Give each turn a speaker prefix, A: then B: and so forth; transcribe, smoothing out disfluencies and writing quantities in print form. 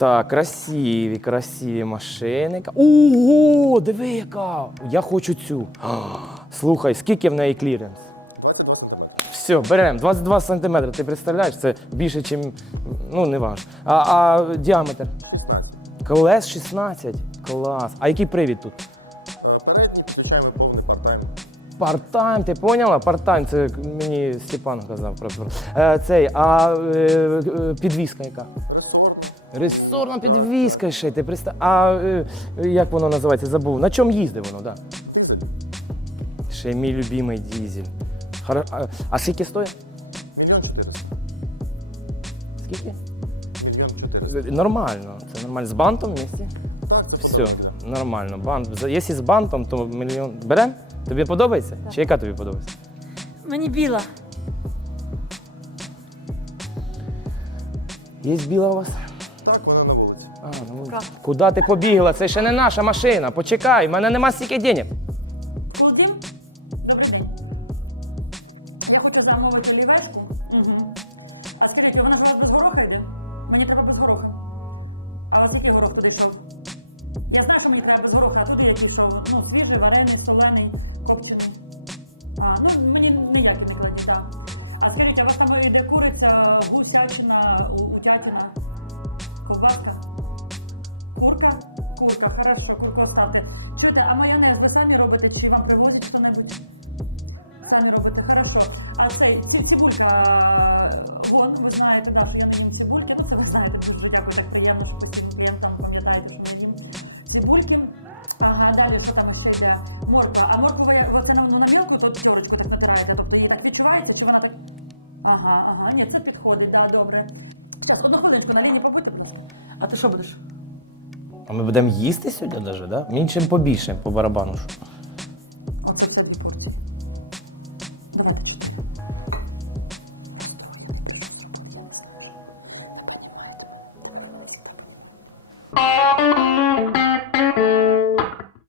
A: Так, красиві, красиві машини. Ого, диви яка! Я хочу цю. Слухай, скільки в неї кліренс? Все, беремо. 22 см. Ти представляєш, це більше, ніж, ну, не важко. А діаметр?
B: 16.
A: Колес 16. Клас. А який привід тут?
B: Передній, включаємо повний парт-тайм.
A: Парт-тайм, ти поняла? Парт-тайм, це мені Степан казав. Підвізка яка?
B: Ресор.
A: Ресорна підвізка ще, ти представ. Як воно називається? Забув. На чому їздить воно, так?
B: Дизель.
A: Ще мій любимий дизель. А скільки стоїть?
B: 1 400
A: Скільки?
B: 000. 1 400.
A: Нормально, це нормально. З бантом в місті?
B: Так, це
A: Все,
B: подобається.
A: нормально. Бант. Якщо з бантом, то мільйон. Берем? Тобі подобається?
C: Так.
A: Чи яка тобі подобається?
C: Мені біла.
A: Є біла у вас?
B: Так, вона на вулиці.
C: Так.
A: Куди ти побігла? Це ще не наша машина. Почекай, в мене нема стільки денег.
D: Володимир, добрий день. Я хочу замовити олівечку. А скажіть, вона ж у вас без гороха йде? Мені треба без гороха. А ось який горох туди йшов? Я знаю, що мені треба без гороха, а туди який йшов. Ну, свіжий, варений, солоний, копчений. Мені ніякий не вийде, так. А скажіть, а у вас там йде куриця, гусячина, утятина, ковбаска? Курка? Курка, хорошо, курка встати. Чуєте, а майонез ви самі робите, чи вам привозять хто-небудь? Самі робите, хорошо. А цибулька, вон, ви знаєте, да, що я не їм цибульки, ну це ви знаєте, тому що я дуже приємно, що всім клієнтам пам'ятаєте, що я їм цибульки. Ага, далі що там ще для морква. А морква, ви це на мілку тут чолочку так натираєте, тобто її так відчуваєте, чи вона так... Ага, ні, це підходить, да, добре. Зараз, одну хвилиночку, на рівні побити. А ти що будеш?
A: А ми будемо їсти сьогодні навіть, да? Мені чим побільше, по барабану. Що?